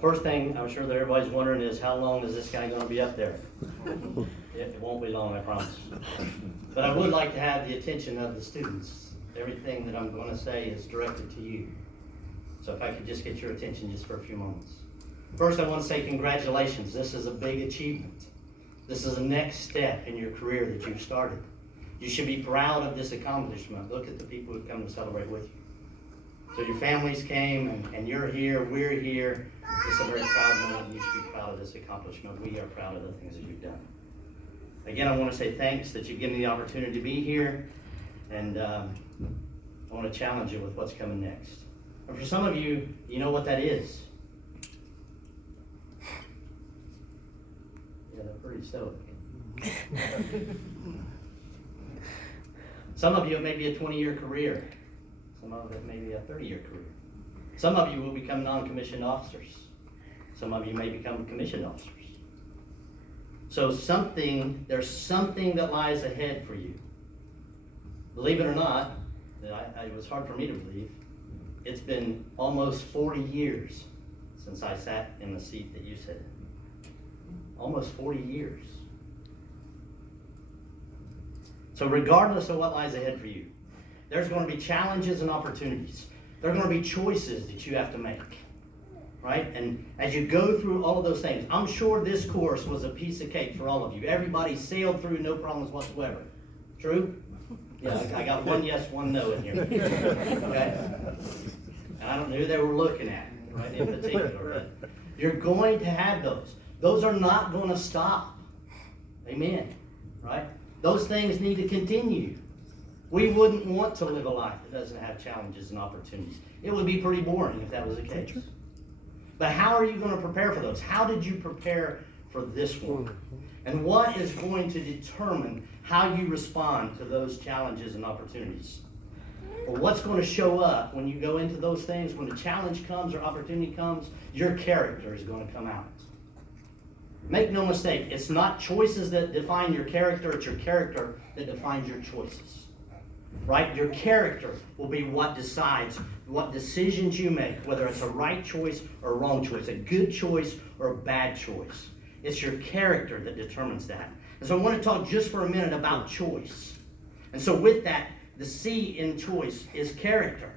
First thing I'm sure that everybody's wondering is how long is this guy going to be up there? It won't be long, I promise. But I would like to have the attention of the students. Everything that I'm going to say is directed to you. So if I could just get your attention just for a few moments. First, I want to say congratulations. This is a big achievement. This is the next step in your career that you've started. You should be proud of this accomplishment. Look at the people who've come to celebrate with you. So your families came, and you're here, we're here. It's a very proud moment. You should be proud of this accomplishment. We are proud of the things that you've done. Again, I want to say thanks that you've given me the opportunity to be here, and I want to challenge you with what's coming next. And for some of you, you know what that is. Yeah, they're pretty stoic. Some of you, it may be a 20-year career. Some of it may be a 30-year career. Some of you will become non-commissioned officers. Some of you may become commissioned officers. So there's something that lies ahead for you. Believe it or not, it was hard for me to believe. It's been almost 40 years since I sat in the seat that you sat in. Almost 40 years. So regardless of what lies ahead for you, there's going to be challenges and opportunities. There are going to be choices that you have to make, right? And as you go through all of those things, I'm sure this course was a piece of cake for all of you. Everybody sailed through, no problems whatsoever. True? Yeah, I got one yes, one no in here. Okay? And I don't know who they were looking at, right, in particular. But you're going to have those. Those are not going to stop. Amen. Right? Those things need to continue. We wouldn't want to live a life that doesn't have challenges and opportunities. It would be pretty boring if that was the case. But how are you going to prepare for those? How did you prepare for this one? And what is going to determine how you respond to those challenges and opportunities? Well, what's going to show up when you go into those things, when a challenge comes or opportunity comes, your character is going to come out. Make no mistake, it's not choices that define your character, it's your character that defines your choices. Right? Your character will be what decides what decisions you make, whether it's a right choice or a wrong choice, a good choice or a bad choice. It's your character that determines that. And so I want to talk just for a minute about choice. And so with that, the C in choice is character.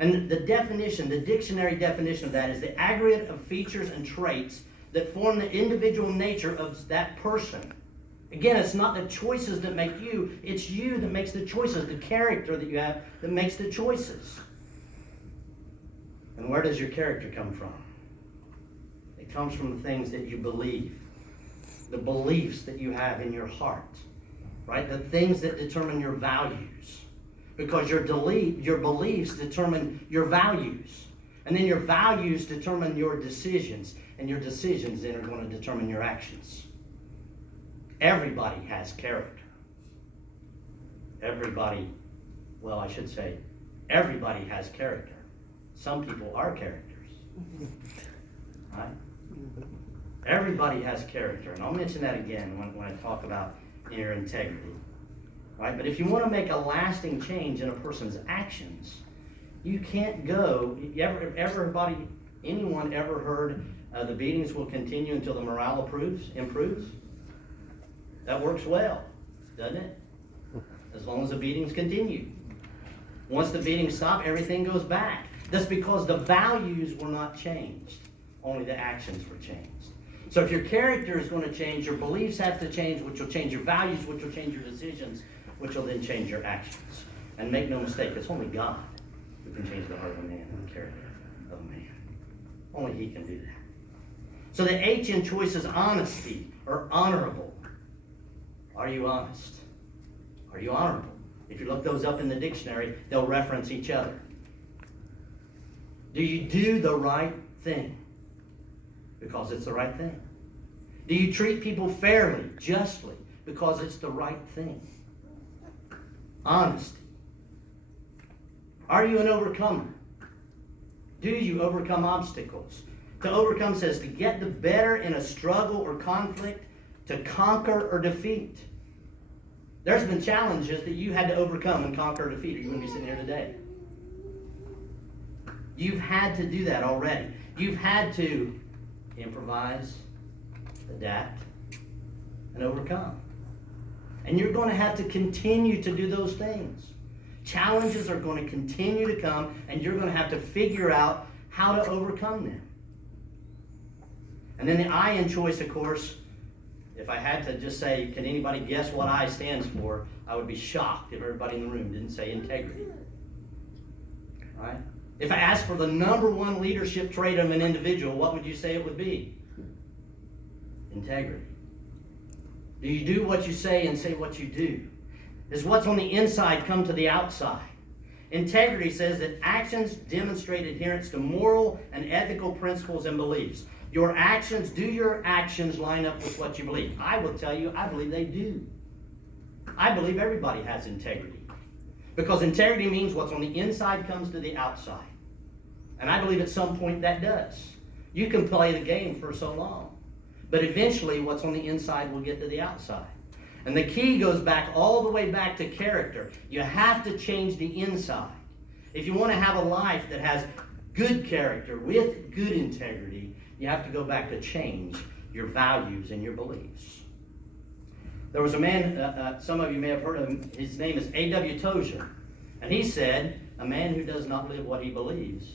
And the definition, the dictionary definition of that is the aggregate of features and traits that form the individual nature of that person. Again, it's not the choices that make you, it's you that makes the choices, the character that you have that makes the choices. And where does your character come from? It comes from the things that you believe, the beliefs that you have in your heart, right? The things that determine your values. Because your beliefs determine your values. And then your values determine your decisions. And your decisions then are going to determine your actions. Everybody has character. Everybody has character. Some people are characters. Right? Everybody has character. And I'll mention that again when I talk about inner integrity. Right? But if you want to make a lasting change in a person's actions, you can't go. Anyone ever heard the beatings will continue until the morale improves? That works well, doesn't it? As long as the beatings continue. Once the beatings stop, everything goes back. That's because the values were not changed. Only the actions were changed. So if your character is going to change, your beliefs have to change, which will change your values, which will change your decisions, which will then change your actions. And make no mistake, it's only God who can change the heart of a man and the character of a man. Only He can do that. So the H in choice is honesty or honorable. Are you honest? Are you honorable? If you look those up in the dictionary, they'll reference each other. Do you do the right thing? Because it's the right thing. Do you treat people fairly, justly? Because it's the right thing. Honesty. Are you an overcomer? Do you overcome obstacles? To overcome says to get the better in a struggle or conflict, to conquer or defeat. There's been challenges that you had to overcome and conquer or defeat, or you wouldn't be sitting here today. You've had to do that already. You've had to improvise, adapt, and overcome. And you're going to have to continue to do those things. Challenges are going to continue to come, and you're going to have to figure out how to overcome them. And then the I in choice, of course, if I had to just say, can anybody guess what I stands for, I would be shocked if everybody in the room didn't say integrity. Right? If I asked for the number one leadership trait of an individual, what would you say it would be? Integrity. Do you do what you say and say what you do? Does what's on the inside come to the outside? Integrity says that actions demonstrate adherence to moral and ethical principles and beliefs. Do your actions line up with what you believe? I will tell you, I believe they do. I believe everybody has integrity. Because integrity means what's on the inside comes to the outside. And I believe at some point that does. You can play the game for so long, but eventually what's on the inside will get to the outside. And the key goes back all the way back to character. You have to change the inside. If you want to have a life that has good character with good integrity, you have to go back to change your values and your beliefs. There was a man, some of you may have heard of him, his name is A.W. Tozier. And he said, a man who does not live what he believes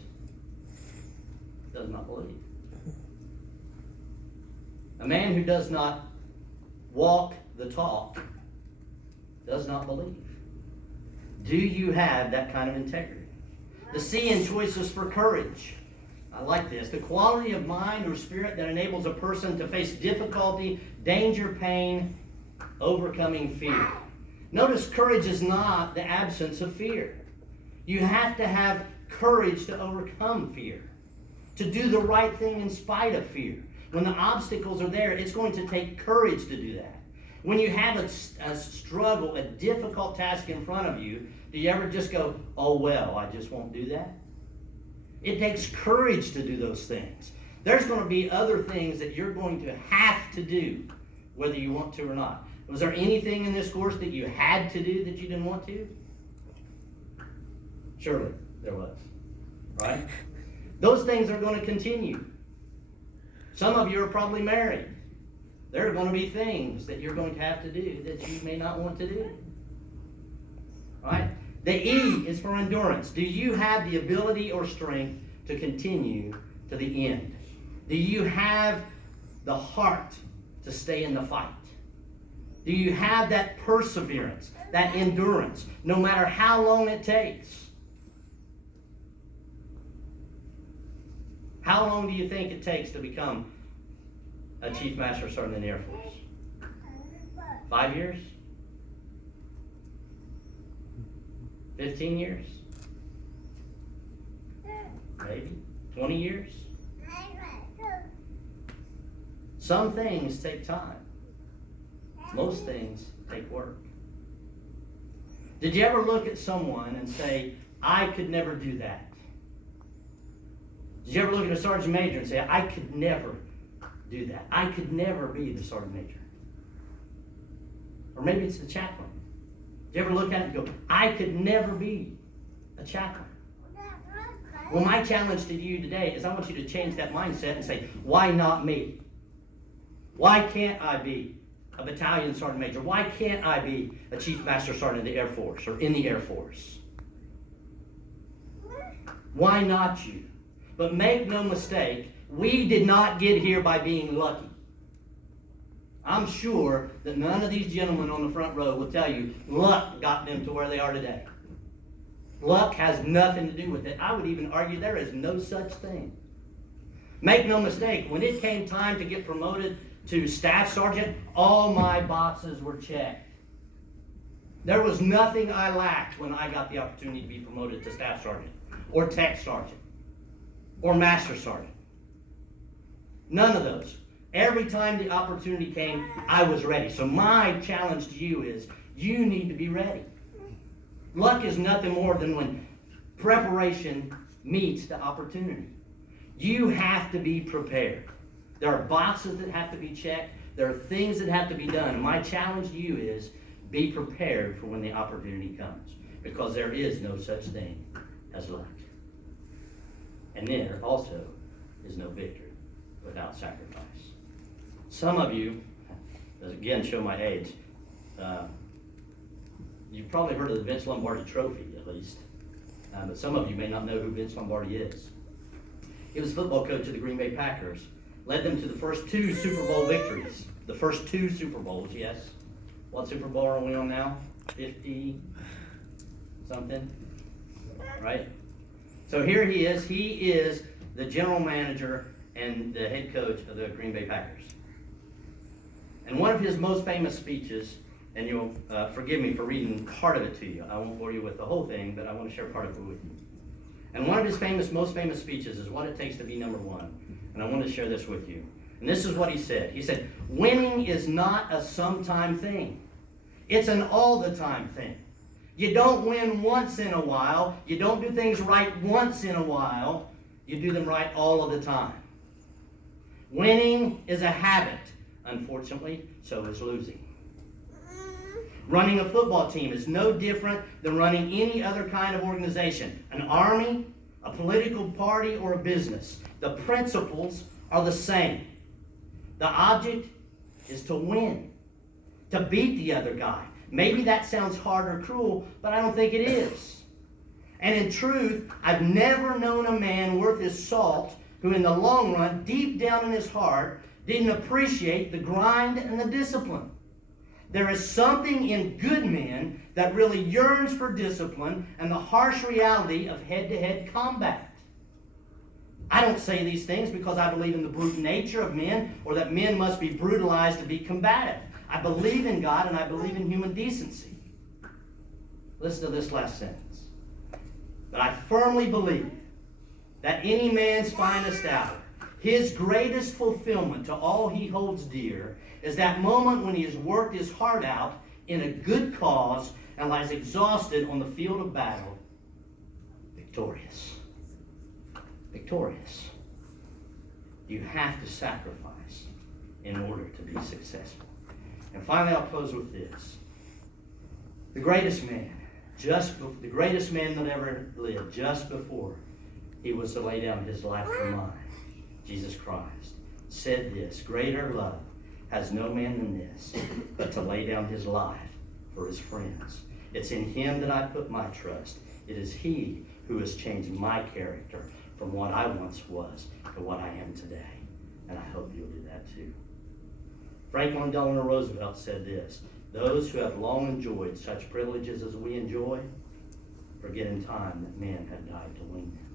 does not believe. A man who does not walk the talk does not believe. Do you have that kind of integrity? The C in choice is for courage. I like this. The quality of mind or spirit that enables a person to face difficulty, danger, pain, overcoming fear. Notice courage is not the absence of fear. You have to have courage to overcome fear, to do the right thing in spite of fear. When the obstacles are there, it's going to take courage to do that. When you have a struggle, a difficult task in front of you, do you ever just go, oh, well, I just won't do that? It takes courage to do those things. There's going to be other things that you're going to have to do, whether you want to or not. Was there anything in this course that you had to do that you didn't want to? Surely there was, right? Those things are going to continue. Some of you are probably married. There are going to be things that you're going to have to do that you may not want to do. Right? The E is for endurance. Do you have the ability or strength to continue to the end? Do you have the heart to stay in the fight? Do you have that perseverance, that endurance, no matter how long it takes? How long do you think it takes to become a Chief Master Sergeant in the Air Force? 5 years? 15 years? Maybe? 20 years? Some things take time. Most things take work. Did you ever look at someone and say, I could never do that? Did you ever look at a sergeant major and say, I could never do that? I could never be the sergeant major. Or maybe it's the chaplain. Did you ever look at it and go, I could never be a chaplain? Well, my challenge to you today is I want you to change that mindset and say, why not me? Why can't I be a battalion sergeant major? Why can't I be a Chief Master Sergeant of the Air Force or in the Air Force? Why not you? But make no mistake, we did not get here by being lucky. I'm sure that none of these gentlemen on the front row will tell you luck got them to where they are today. Luck has nothing to do with it. I would even argue there is no such thing. Make no mistake, when it came time to get promoted to staff sergeant, all my boxes were checked. There was nothing I lacked when I got the opportunity to be promoted to staff sergeant or tech sergeant or master sergeant. None of those. Every time the opportunity came, I was ready. So my challenge to you is, you need to be ready. Luck is nothing more than when preparation meets the opportunity. You have to be prepared. There are boxes that have to be checked. There are things that have to be done. And my challenge to you is, be prepared for when the opportunity comes. Because there is no such thing as luck. And there also is no victory. without sacrifice. Some of you, again, show my age, you've probably heard of the Vince Lombardi Trophy, at least. But some of you may not know who Vince Lombardi is. He was football coach of the Green Bay Packers, led them to the first 2 Super Bowl victories. The first 2 Super Bowls, yes. What Super Bowl are we on now? 50-something, right? So here he is. He is the general manager and the head coach of the Green Bay Packers. And one of his most famous speeches, and you'll forgive me for reading part of it to you. I won't bore you with the whole thing, but I want to share part of it with you. And one of his most famous speeches is what it takes to be number one. And I want to share this with you. And this is what he said. He said, winning is not a sometime thing. It's an all-the-time thing. You don't win once in a while. You don't do things right once in a while. You do them right all of the time. Winning is a habit. Unfortunately, so is losing. Running a football team is no different than running any other kind of organization. An army, a political party, or a business. The principles are the same. The object is to win, to beat the other guy. Maybe that sounds hard or cruel, but I don't think it is. And in truth, I've never known a man worth his salt who in the long run, deep down in his heart, didn't appreciate the grind and the discipline. There is something in good men that really yearns for discipline and the harsh reality of head-to-head combat. I don't say these things because I believe in the brute nature of men or that men must be brutalized to be combative. I believe in God and I believe in human decency. Listen to this last sentence. But I firmly believe that any man's finest hour, his greatest fulfillment to all he holds dear, is that moment when he has worked his heart out in a good cause and lies exhausted on the field of battle, victorious. Victorious. You have to sacrifice in order to be successful. And finally, I'll close with this. The greatest man, the greatest man that ever lived, just before he was to lay down his life for mine, Jesus Christ, said this, greater love has no man than this, but to lay down his life for his friends. It's in him that I put my trust. It is he who has changed my character from what I once was to what I am today. And I hope you'll do that too. Franklin Delano Roosevelt said this, those who have long enjoyed such privileges as we enjoy forget in time that men have died to win them.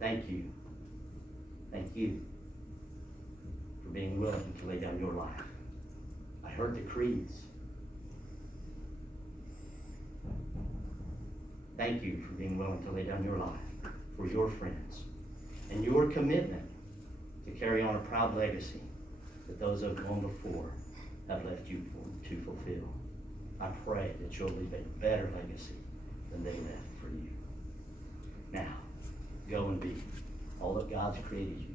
Thank you. Thank you for being willing to lay down your life. I heard the creeds. Thank you for being willing to lay down your life for your friends and your commitment to carry on a proud legacy that those who have gone before have left you to fulfill. I pray that you'll leave a better legacy than they left for you. Now, go and be all that God's created you